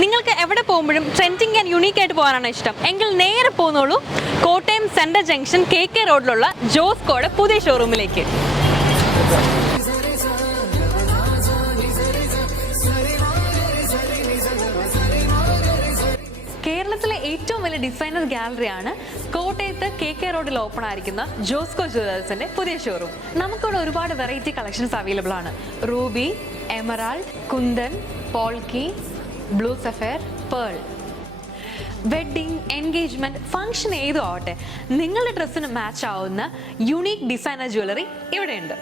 നിങ്ങൾക്ക് എവിടെ പോകുമ്പോഴും ട്രെൻഡിങ് ആൻഡ് യുണീക്ക് ആയിട്ട് പോകാനാണ് ഇഷ്ടം എങ്കിൽ നേരെ പോകുന്നുള്ളൂ കോട്ടയം സെൻട്രൽ ജംഗ്ഷൻ KK റോഡിലുള്ള ജോസ്കോയുടെ പുതിയ ഷോറൂമിലേക്ക്. കേരളത്തിലെ ഏറ്റവും വലിയ ഡിസൈനർ ഗാലറിയാണ് കോട്ടയത്ത് KK റോഡിൽ ഓപ്പൺ ആയിരിക്കുന്ന ജോസ്കോ ജുവലേഴ്സിന്റെ പുതിയ ഷോറൂം. നമുക്കിവിടെ ഒരുപാട് വെറൈറ്റി കളക്ഷൻസ് അവൈലബിൾ ആണ്. Ruby, emerald, Kundan, polki, blue sapphire, pearl. Wedding, engagement, function ഏതും ആവട്ടെ, നിങ്ങളുടെ ഡ്രസ്സിന് മാച്ച് ആവുന്ന യുണീക്ക് ഡിസൈനർ ജ്വല്ലറി ഇവിടെയുണ്ട്.